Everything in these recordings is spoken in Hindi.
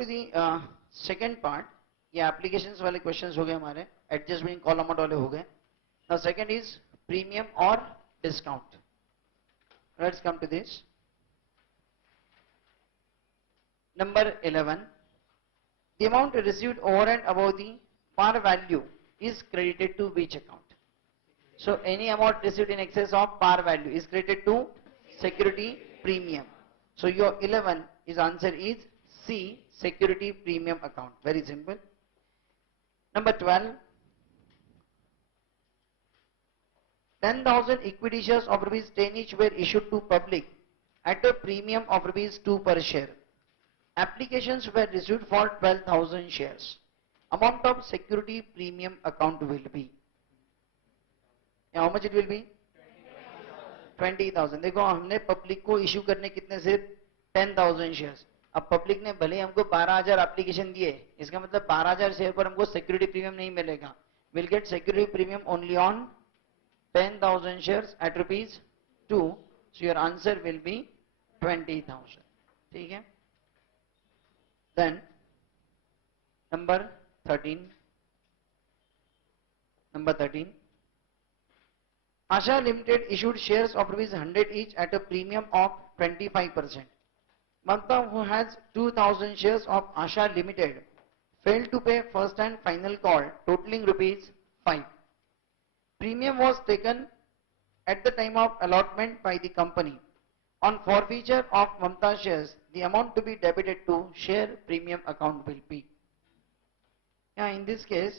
To the second part. ये एप्लीकेशंस वाले क्वेश्चंस हो गए हमारे, एडजस्टमेंट कॉल अमाउंट वाले हो गए. नाउ सेकेंड इज प्रीमियम और discount. Let's come to this. Number 11, the amount received over and above the par value is credited to which account? So any amount received in excess of par value is credited to security premium. So your 11 is answer is C, security premium account. Very simple. Number 12, 10,000 equity shares of rupees 10 each were issued to public at a premium of rupees 2 per share. Applications were received for 12,000 shares. Amount of security premium account will be. How much it will be? 20,000. देखो हमने पब्लिक को इश्यू करने कितने से 10,000 शेयर्स. अब पब्लिक ने भले हमको 12,000 एप्लीकेशन दिए, इसका मतलब 12,000 शेयर पर हमको सिक्योरिटी प्रीमियम नहीं मिलेगा. Will get security premium only on 10,000 shares at rupees 2. So your answer will be 20,000. ठीक है. Then number 13. Asha Limited issued shares of rupees 100 each at a premium of 25%. Mamta, who has 2,000 shares of Asha Limited, failed to pay first and final call totaling rupees 5. Premium was taken at the time of allotment by the company. On forfeiture of Mamta shares, the amount to be debited to share premium account will be. Yeah, in this case,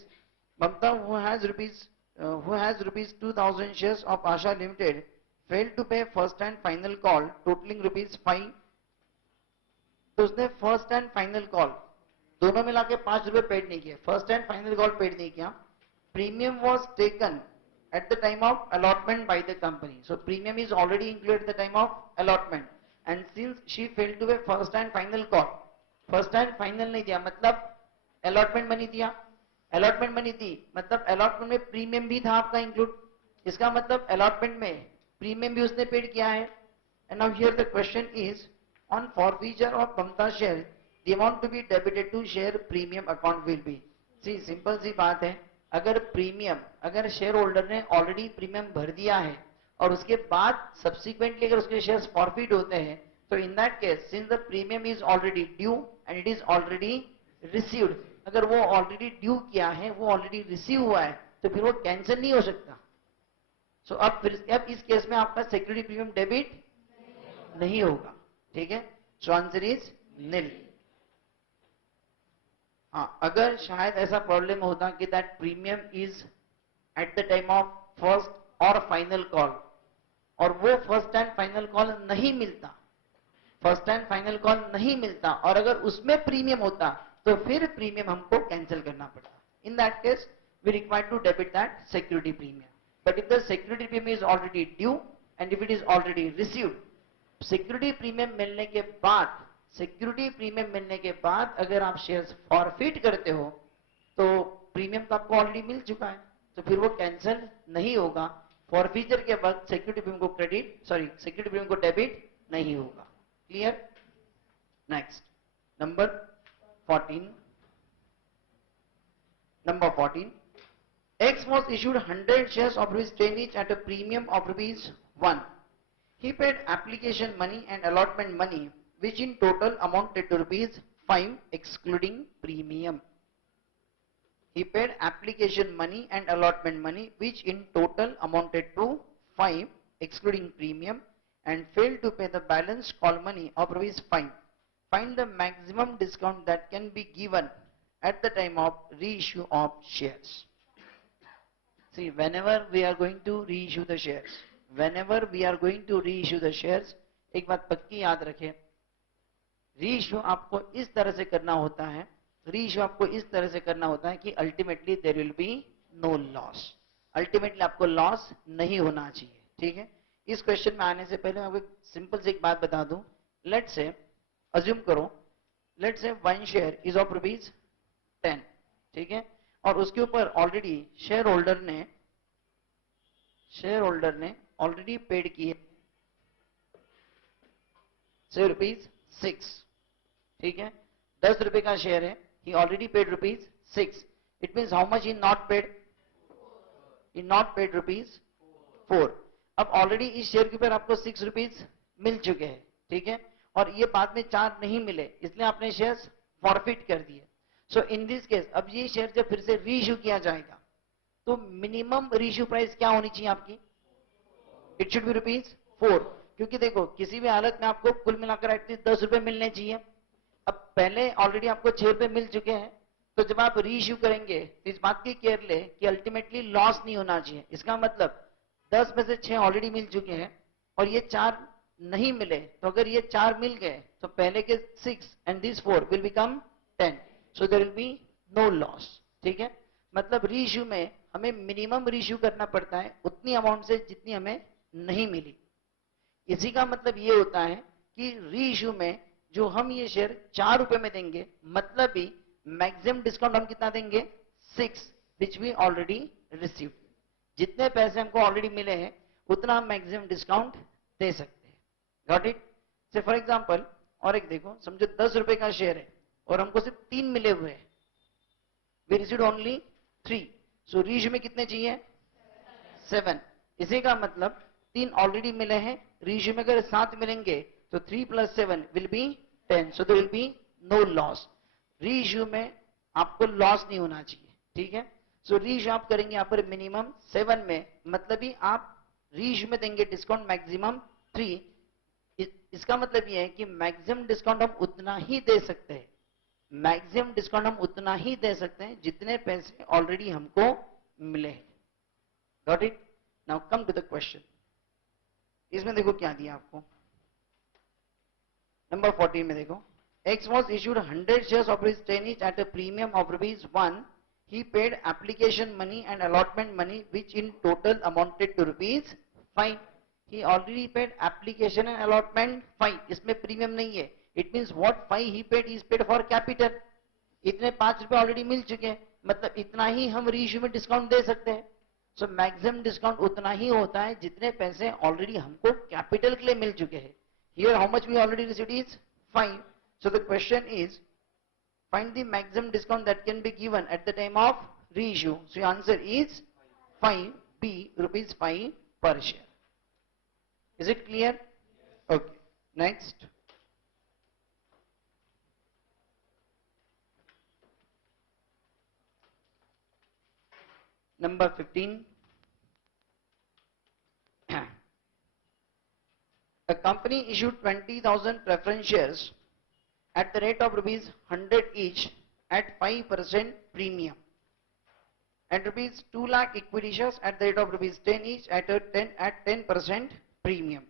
Mamta, who has rupees 2,000 shares of Asha Limited, failed to pay first and final call totaling rupees 5. तो उसने फर्स्ट एंड फाइनल कॉल दोनों मिला के 5 रुपए पेड नहीं किया. First and final call paid नहीं किया. Premium was taken at the time of allotment by the company. So premium is already included at the time of allotment. And since she failed to pay first and final call, first and final नहीं दिया मतलब allotment money दिया. allotment money दी मतलब allotment में premium भी था आपका include. इसका मतलब allotment में premium भी उसने paid किया है. And now here the question is, on forfeiture of Mamta share, the amount to be debited to share premium account will be. See, simple सी बात है. अगर प्रीमियम, अगर शेयर होल्डर ने ऑलरेडी प्रीमियम भर दिया है और उसके बाद सब्सिक्वेंटली अगर उसके शेयर्स फॉरफिट होते हैं, तो इन that case since the premium is already due and it is already received, अगर वो ऑलरेडी ड्यू किया है, वो ऑलरेडी रिसीव हुआ है, तो फिर वो कैंसिल नहीं हो सकता. सो अब इस केस में आपका सिक्योरिटी प्रीमियम डेबिट नहीं होगा. ठीक है. सो आंसर इज निल. हाँ, अगर शायद ऐसा प्रॉब्लम होता कि that premium is eight the time of first और फाइनल कॉल और वो फर्स्ट एंड फाइनल कॉल नहीं मिलता, फर्स्ट एंड फाइनल कॉल नहीं मिलता और अगर उसमें प्रीमियम होता तो फिर प्रीमियम हमको कैंसिल करना पड़ता. In that case we require to debit that security premium. But if the security premium is already due and if it is already received, security premium मिलने के बाद, सिक्योरिटी प्रीमियम मिलने के बाद अगर आप शेयर्स फॉरफिट करते हो तो प्रीमियम तो आपको ऑलरेडी मिल चुका है, तो फिर वो कैंसिल नहीं होगा. फॉरफिचर के वक्त सिक्योरिटी प्रीमियम को सिक्योरिटी प्रीमियम को डेबिट नहीं होगा. Clear. Next number 14. X was issued 100 shares of rupees 10 each at a premium of rupees 1. He paid application money and allotment money, which in total amounted to rupees 5 excluding premium. He paid application money and allotment money, which in total amounted to 5 excluding premium, and failed to pay the balance call money of rupees 5. Find the maximum discount that can be given at the time of reissue of shares. See, whenever we are going to reissue the shares, एक बात पक्की याद रखें, रीइश्यू आपको इस तरह से करना होता है, कि ultimately there will be no loss. Ultimately आपको लॉस नहीं होना चाहिए. ठीक है. इस क्वेश्चन में आने से पहले मैं आपको सिंपल से एक बात बता दूं. लेट्स से अज्यूम करो, let's say 1 share is of rupees 10. ठीक है. और उसके ऊपर ऑलरेडी शेयर होल्डर ने ऑलरेडी पेड किए से रुपीज 6. ठीक है. ₹10 का शेयर है, he already paid ₹6. It means how much he not paid? He not paid ₹4. अब ऑलरेडी इस शेयर के ऊपर आपको ₹6 मिल चुके हैं, ठीक है, और ये बाद में 4 नहीं मिले, इसलिए आपने शेयर्स फॉरफिट कर दिए. सो इन दिस केस अब ये शेयर जब फिर से रीइश्यू किया जाएगा तो मिनिमम रीइश्यू प्राइस क्या होनी चाहिए आपकी? It should be ₹4. क्योंकि देखो किसी भी हालत में आपको कुल मिलाकर एटलीस्ट ₹10 मिलने चाहिए. अब पहले ऑलरेडी आपको ₹6 मिल चुके हैं, तो जब आप रीइश्यू करेंगे तो इस बात की केयर ले कि अल्टीमेटली लॉस नहीं होना चाहिए. इसका मतलब 10 में से 6 ऑलरेडी मिल चुके हैं और ये 4 नहीं मिले, तो अगर ये 4 मिल गए तो पहले के 6 and this 4 will become 10. So there will be no loss. ठीक है, मतलब रीइश्यू में हमें मिनिमम रीइश्यू करना पड़ता है उतनी अमाउंट से जितनी हमें नहीं मिली. इसी का मतलब ये होता है कि रीइश्यू में जो हम ये शेयर ₹4 में देंगे, मतलब भी मैक्सिमम डिस्काउंट हम कितना देंगे? 6, विच वी ऑलरेडी रिसीव्ड. जितने पैसे हमको ऑलरेडी मिले हैं उतना हम मैक्सिमम डिस्काउंट दे सकते हैं. Got it? से फॉर एग्जांपल और एक देखो, समझो ₹10 का शेयर है और हमको सिर्फ 3 मिले हुए हैं. We received only 3. So reissue में कितने चाहिए? 7. इसी का मतलब 3 ऑलरेडी मिले हैं, रीइश्यू में अगर 7 मिलेंगे तो 3 + 7 will be 10. So there will be no loss. Reissue में आपको लॉस नहीं होना चाहिए. ठीक है, सो रीइश्यू आप करेंगे यहाँ पर मिनिमम 7 में, मतलब ही आप रीइश्यू में देंगे डिस्काउंट मैक्सिमम 3. इसका मतलब ये है कि मैक्सिमम डिस्काउंट हम उतना ही दे सकते हैं, मैक्सिमम डिस्काउंट हम उतना ही दे सकते हैं जितने पैसे ऑलरेडी हमको मिले हैं. Got it? Now come to the question. इसमें देखो क्या दिया आपको, नंबर 14 में देखो, X was issued 100 shares of rupees 10 each at a premium of ₹1. He paid application money and allotment money which in total amounted to ₹5. He already paid application and allotment 5. इसमें प्रीमियम नहीं है. It means what 5 he paid is paid for capital. इतने ₹5 ऑलरेडी मिल चुके हैं, मतलब इतना ही हम रीइश्यू में डिस्काउंट दे सकते हैं. सो मैक्सिमम डिस्काउंट उतना ही होता है जितने पैसे ऑलरेडी हमको कैपिटल के लिए मिल चुके हैं. Here how much we already received is 5. So the question is, find the maximum discount that can be given at the time of reissue. So your answer is 5, B, ₹5 per share. Is it clear? Okay. Next. Number 15. A company issued 20,000 preference shares at the rate of ₹100 each at 5% premium and ₹2 lakh equity shares at the rate of ₹10 each at 10% premium.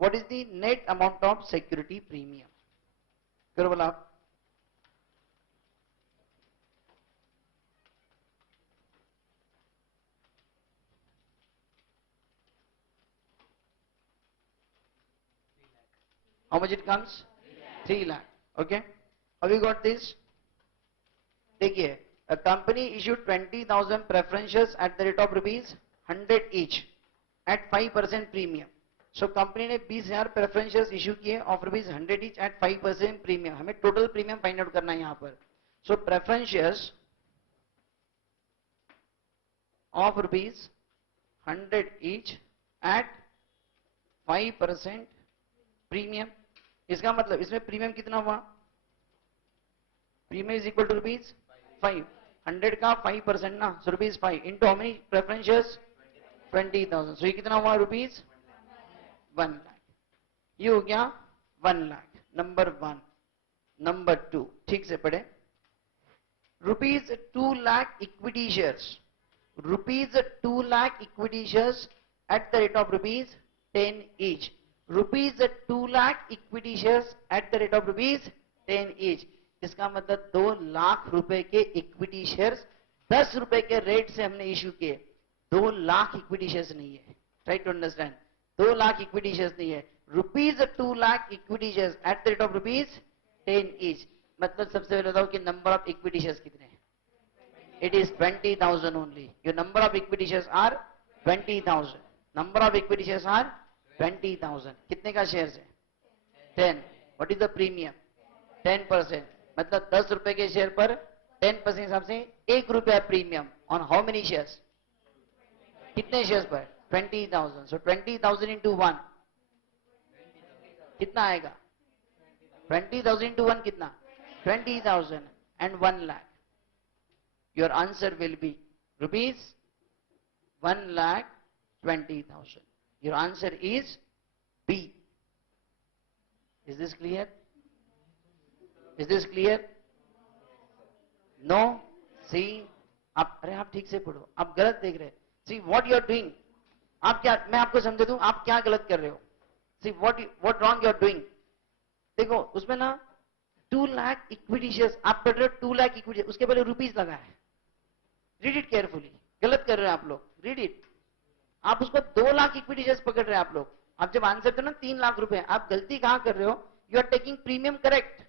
What is the net amount of security premium? करो बोला आप. How much it comes? 3 lakh. Okay. Have you got this? देखिए, a company issued 20,000 preference shares at the rate of ₹100 each at 5% premium. So company ने 20,000 preference shares issue किए of ₹100 each at 5% premium. हमें total premium find out करना है यहाँ पर. So preference shares of ₹100 each at 5% premium. इसका मतलब इसमें प्रीमियम कितना हुआ? Premium is equal to ₹5. 100 का 5% ना, सो ₹5 into how many preference shares? 20,000. सो ये कितना हुआ? ₹1 लाख. ये हो गया 1 लाख. नंबर 1. नंबर 2 ठीक से पढ़े. ₹2 lakh equity shares, ₹2 lakh equity shares at the rate of ₹10 each. ₹2 lakh equity shares at the rate of ₹10 each. इसका मतलब 2 लाख रुपए के इक्विटी शेयर्स ₹10 के रेट से हमने इश्यू किए. 2 लाख इक्विटी शेयर्स नहीं है. Try to understand. 2 lakh equity shares नहीं है. ₹2 lakh equity shares at the rate of ₹10 each. मतलब सबसे पहले बताओ कि नंबर ऑफ इक्विटी शेयर्स कितने हैं? It is 20,000 only. Your number of equity shares are 20,000. Number of equity shares are 20,000. कितने का शेयर है? 10. What is the premium? 10%. मतलब 10 रुपए के शेयर पर 10% हिसाब से 1 रुपया premium on how many shares, कितने शेयर्स पर 20,000, सो 20,000 इंटू 1 कितना आएगा, 20,000 इंटू 1 कितना, 20,000 and 1 lakh. Your answer will be rupees 1,20,000. Your answer is B. Is this clear? Is this clear? No? See आप, अरे आप ठीक से पढ़ो, आप गलत देख रहे हैं. See what you are doing, आप क्या, मैं आपको समझा दूं आप क्या गलत कर रहे हो. See what wrong you are doing. देखो उसमें ना 2 लाख इक्विटी शेयर्स आप पढ़ रहे हो, 2 लाख इक्विटी, उसके पहले रुपीज लगा है. Read it carefully. गलत कर रहे हो आप लोग, रीड इट. आप उसको 2 लाख इक्विटी शेयर्स पकड़ रहे हैं आप लोग. आप जब आंसर दो ना 3 लाख रुपए, आप गलती कहां कर रहे हो, you are taking premium correct.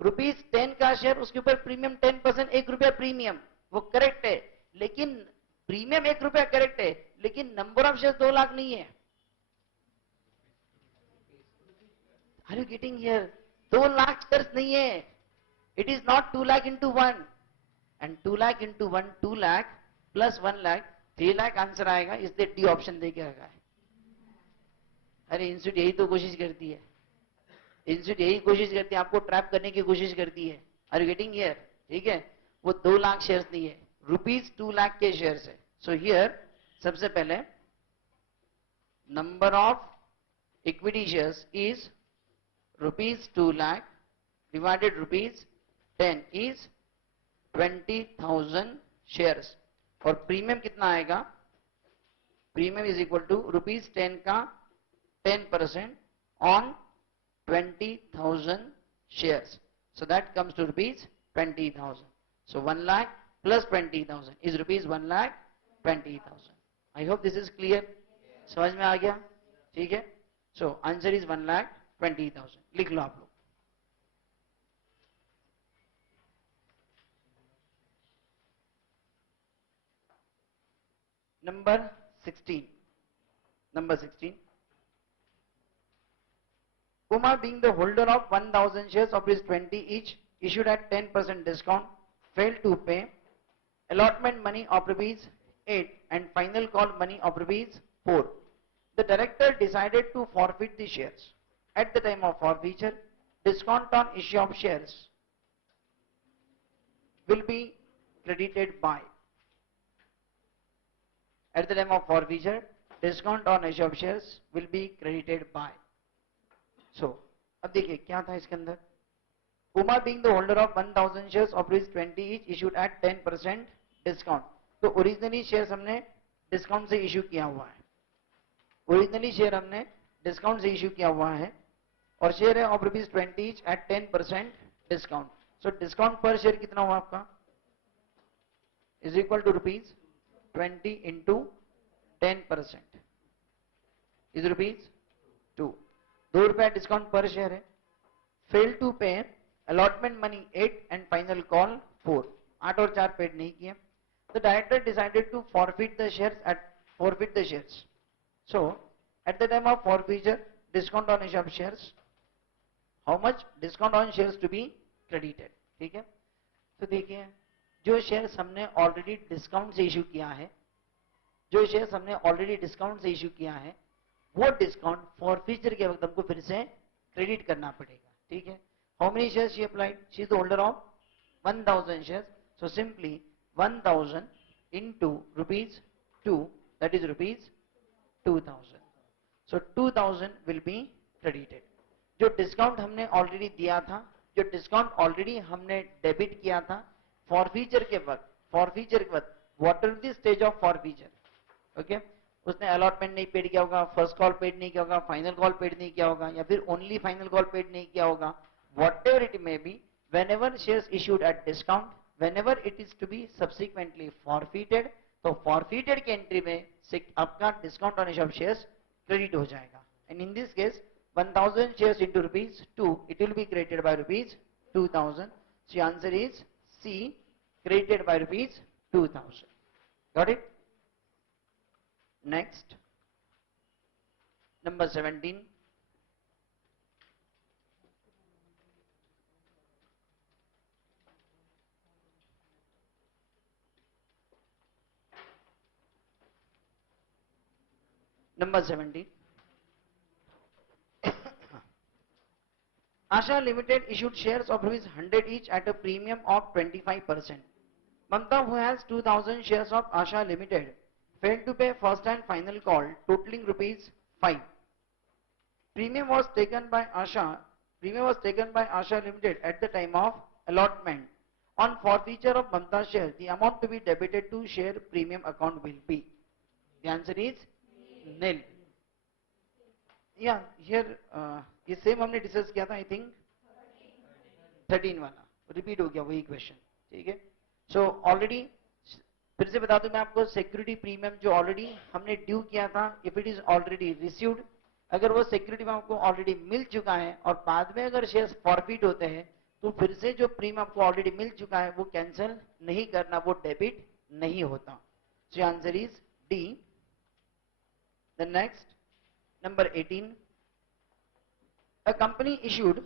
₹10 का शेयर, उसके ऊपर प्रीमियम 10%, 1 रुपया प्रीमियम, वो करेक्ट है. लेकिन प्रीमियम 1 रुपया करेक्ट है, लेकिन नंबर ऑफ शेयर 2 लाख नहीं है. Are you getting here? 2 lakh shares नहीं है. It is not 2 lakh into 1 and 2 lakh into 1 2 lakh plus 1 lakh 3 lakh answer आएगा. इसलिए डी ऑप्शन दे के रखा है. अरे इंस्टीट्यूट यही तो कोशिश करती है, इंस्टीट्यूट यही कोशिश करती है, आपको ट्रैप करने की कोशिश करती है. Are you getting here? ठीक है, वो 2 लाख शेयर्स नहीं है, ₹2 लाख के शेयर्स है. सो हियर सबसे पहले number of equity shares is ₹2 lakh divided ₹10 is 20,000 shares. और प्रीमियम कितना आएगा, प्रीमियम इज इक्वल टू ₹10 का 10% on 20,000 shares. So that comes to ₹20,000. So 1 lakh plus 20,000 is ₹1,20,000. I hope this is clear. समझ में आ गया? ठीक है. So answer is 1,20,000. लिख लो आप लोग. Number 16. Number 16. Kumar, being the holder of 1,000 shares of rupees 20 each, issued at 10% discount, failed to pay allotment money of rupees 8 and final call money of rupees 4. The director decided to forfeit the shares. At the time of forfeiture, discount on issue of shares will be credited by. At the time of forfeiture, discount on issue of shares will be credited by. So, अब देखिए क्या था इसके अंदर. Kumar being the holder of 1,000 shares of rupees 20 each issued at 10% discount. तो ओरिजिनली शेयर हमने डिस्काउंट से इश्यू किया हुआ है, ओरिजिनली शेयर हमने डिस्काउंट से इश्यू किया हुआ है और शेयर है of rupees 20 each at 10% discount. So discount per share कितना हुआ आपका, is equal to ₹20 into 10% is ₹2. 2 रुपया डिस्काउंट पर शेयर है. Fail to pay allotment money 8 and final call 4. 8 और 4 पेड नहीं किए. The director decided to forfeit the shares. So at the time of forfeiture discount on issue of shares, how much discount on shares to be credited. ठीक है, तो देखिए जो शेयर्स हमने ऑलरेडी डिस्काउंट से इश्यू किया है, जो शेयर्स हमने ऑलरेडी डिस्काउंट से इश्यू किया है, वो डिस्काउंट फॉरफीचर के वक्त हमको फिर से क्रेडिट करना पड़ेगा. ठीक है, how many shares she applied, she is the holder of 1,000 shares. So simply 1,000 into ₹2, that is ₹2,000. So 2,000 will be credited. जो डिस्काउंट हमने ऑलरेडी दिया था, जो डिस्काउंट ऑलरेडी हमने डेबिट किया था फॉरफीचर के वक्त, what is the stage of forfeiture. Okay, उसने अलॉटमेंट नहीं पेड किया होगा, फर्स्ट कॉल पेड नहीं किया होगा, फाइनल कॉल पेड नहीं किया होगा, या फिर ओनली फाइनल कॉल पेड नहीं किया होगा. Whatever it may be, whenever shares issued at discount, whenever it is to be subsequently forfeited, तो फॉरफिटेड के एंट्री में आपका discount on issue of shares credit हो जाएगा. And in this case 1,000 shares into ₹2, it will be credited by ₹2,000. So answer is C, credited by ₹2,000. Got it? Next, number 17. Number 17. Asha Limited issued shares of rupees 100 each at a premium of 25%. Mamta, who has 2000 shares of Asha Limited, failed to pay first and final call totaling rupees 5. Premium was taken by Asha Limited at the time of allotment. On forfeiture of Mamta share, the amount to be debited to share premium account will be. The answer is nil. Yeah, here ये सेम हमने डिस्कस किया था, आई थिंक 13 वाला रिपीट हो गया वही क्वेश्चन, ठीक है. सो ऑलरेडी फिर से बता दूं मैं आपको, सिक्योरिटी प्रीमियम जो ऑलरेडी हमने ड्यू किया था, if it is already received, अगर वो सिक्योरिटी में आपको ऑलरेडी मिल चुका है और बाद में अगर शेयर्स फॉरफिट होते हैं तो फिर से जो प्रीमियम आपको ऑलरेडी मिल चुका है वो कैंसिल नहीं करना, वो डेबिट नहीं होता. So answer is D. The next number 18. A company issued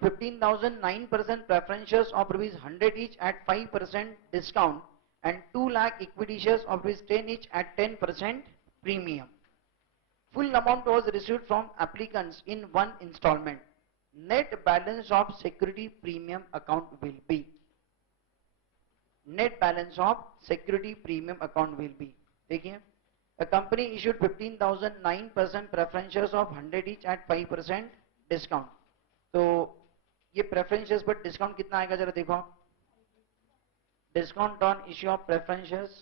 15,009% preference shares of rupees 100 each at 5% discount and 2 lakh equity shares of rupees 10 each at 10% premium. Full amount was received from applicants in one installment. Net balance of security premium account will be. Net balance of security premium account will be. देखिए, a company issued 15,009% preference shares of 100 each at 5% discount. तो ये preference shares पर discount कितना आएगा जरा देखो आप. Discount on issue of preference shares.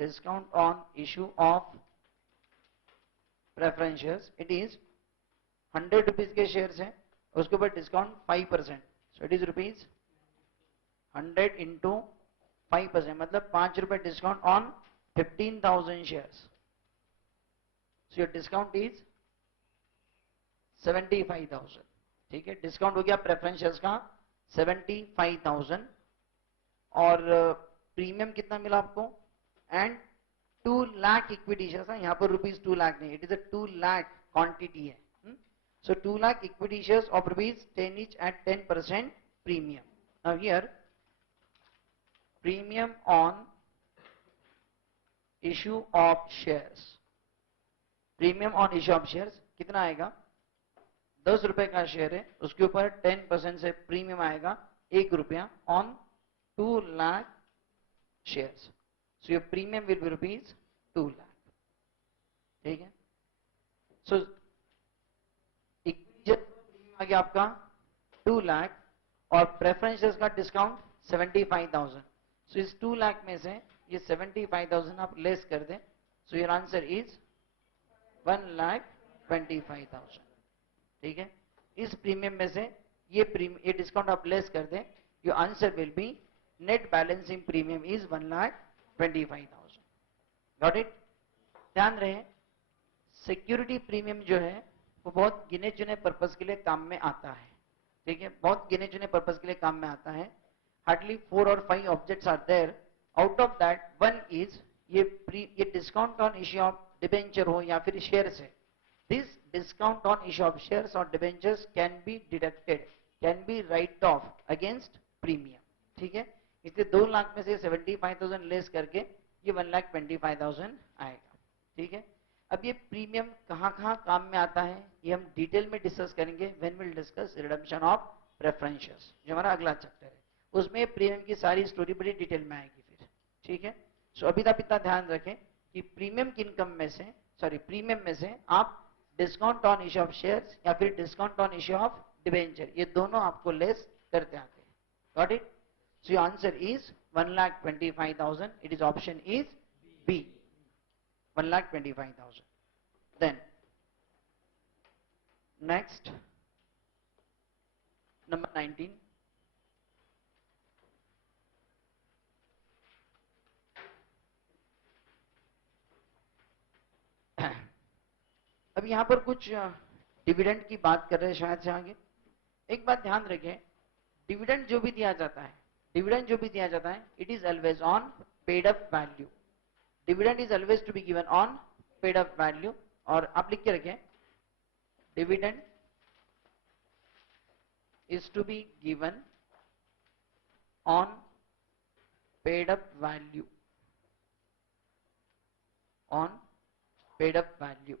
Discount on issue of preference shares. It is 100 rupees के shares हैं, उसके ऊपर discount 5%. So it is rupees 100 into 5%, मतलब 5 रुपए discount on 15,000 shares. So your discount is 75,000. ठीक है, डिस्काउंट हो गया प्रेफरेंस शेयर्स का 75,000 और प्रीमियम कितना मिला आपको, एंड 2 लाख इक्विटी शेयर्स है, यहाँ पर रुपीज 2 लाख नहीं, it is a 2 lakh quantity है. सो 2 lakh equity shares of rupees 10 each at 10% premium. Now here premium on issue of shares, premium on issue of shares कितना आएगा, 10 रुपए का शेयर है, उसके ऊपर 10% से प्रीमियम आएगा 1 रुपया on 2 lakh shares. So your premium will be rupees 2 lakh. ठीक है, सो प्रीमियम आ गया आपका 2 लाख और प्रेफरेंस शेयर्स का डिस्काउंट 75,000. सो इस 2 लाख में से ये 75,000 आप लेस कर दें. सो योर आंसर इज 1,25,000. ठीक है, इस प्रीमियम में से ये डिस्काउंट आप लेस कर दें, your answer will B net balancing premium is 1,25,000. Got it. ध्यान रहे, सिक्योरिटी प्रीमियम जो है वो बहुत गिने चुने पर्पस के लिए काम में आता है. ठीक है, बहुत गिने चुने पर्पस के लिए काम में आता है. हार्डली 4 और 5 objects are there. Out of that one is ये discount on issue of debenture हो या फिर शेयर्स है. This discount on issue of shares or debentures can be deducted, can be write off against premium. ठीक है, इसलिए 2 लाख में से 75,000 लेस करके ये 1,25,000 आएगा. ठीक है, अब ये प्रीमियम कहाँ काम में आता है ये हम डिटेल में डिस्कस करेंगे when will discuss redemption of preference shares, जो हमारा अगला चैप्टर है. उसमें प्रीमियम की सारी स्टोरी बड़ी डिटेल में आएगी फिर. ठीक है, सो अभी तक इतना ध्यान रखें कि प्रीमियम की इनकम में से, प्रीमियम में से आप discount on issue of shares या फिर discount on issue of debenture ये दोनों आपको लेस करते आते हैं. Got it. So your answer is 1,25,000. It is option is B, 1,25,000. Then next number 19. अब यहां पर कुछ डिविडेंड की बात कर रहे हैं शायद से आगे. एक बात ध्यान रखें, डिविडेंड जो भी दिया जाता है, it is always on paid up value. Dividend is always to be given on paid up value. और आप लिख के रखें, dividend is to be given on paid up value on paid up value.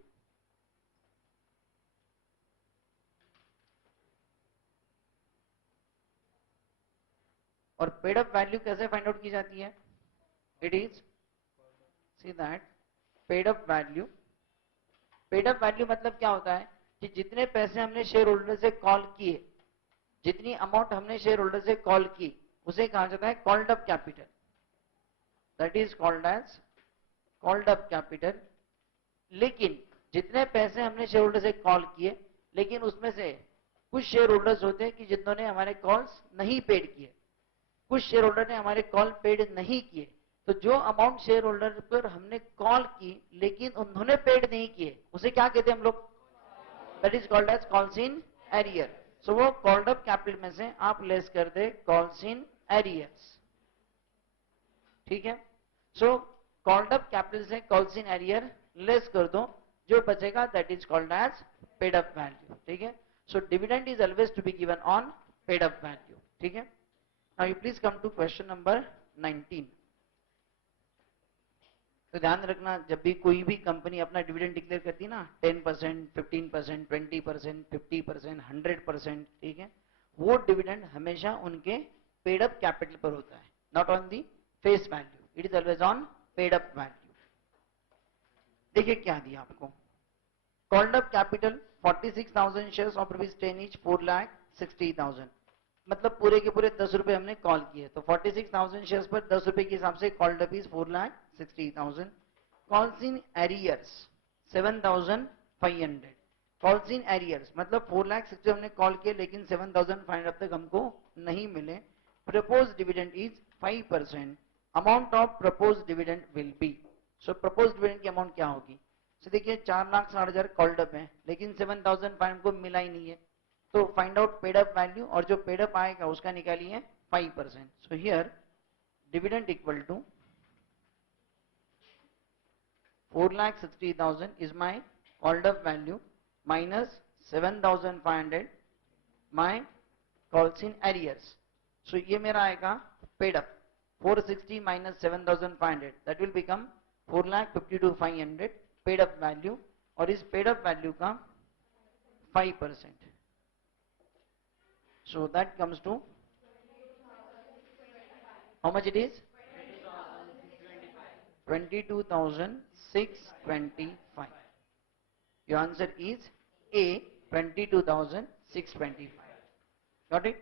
और पेड अप वैल्यू कैसे फाइंड आउट की जाती है? It is see that paid up value मतलब क्या होता है कि जितने पैसे हमने शेयर होल्डर से कॉल किए, जितनी अमाउंट हमने शेयर होल्डर से कॉल की, उसे कहा जाता है called up capital. That is called as called up capital. लेकिन जितने पैसे हमने शेयर होल्डर से कॉल किए, लेकिन उसमें से कुछ शेयर होल्डर्स होते हैं कि जिन्होंने हमारे कॉल्स नहीं पेड किए, कुछ शेयर होल्डर ने हमारे कॉल पेड नहीं किए. तो जो अमाउंट शेयर होल्डर पर हमने कॉल की लेकिन उन्होंने पेड नहीं किए, उसे क्या कहते हैं हम लोग? That is called as calls in arrear. So वो कॉल्ड अप कैपिटल में से आप लेस कर दे कॉल्स इन एरियर्स. ठीक है. सो कॉल्ड अप कैपिटल से कॉल्स इन एरियर लेस कर दो, जो बचेगा that is called as paid up value. ठीक है. So dividend is always to be given on paid up value. ठीक है. Now you please come to question number 19. तो ध्यान रखना, जब भी कोई भी कंपनी अपना डिविडेंड डिक्लेयर करती है ना, 10%, 15%, 20%, 50%, 100%, ठीक है, वो डिविडेंड हमेशा उनके पेड अप कैपिटल पर होता है, not on the face value. It is always on paid up value. देखिए क्या दिया आपको. Called up capital 46,000 shares of ₹10 each, 4,60,000. मतलब पूरे के पूरे 10 रुपए हमने कॉल किए, तो 46,000 शेयर्स पर 10 रुपए के हिसाब से called up is 4,60,000. Calls in arrears 7,500. Calls in arrears मतलब 4,60,000 हमने कॉल किए लेकिन 7,500 अब तक हमको नहीं मिले. Propose dividend is 5%. Amount of propose dividend will be. So propose dividend की अमाउंट क्या होगी? सो देखिए 4,60,000 कॉल्ड अप है लेकिन 7,500 को मिला ही नहीं है, तो find out paid up value, और जो पेड अप आएगा उसका निकालिए 5%. So here dividend equal to 4,60,000 is my called up value minus 7,500 my calls in arrears. So ये मेरा आएगा paid up. 460 minus 7,500 that will become 4,52,500 paid up value, और इस पेड अप वैल्यू का 5%. So that comes to how much it is? 22,625. Your answer is A, 22,625. Got it?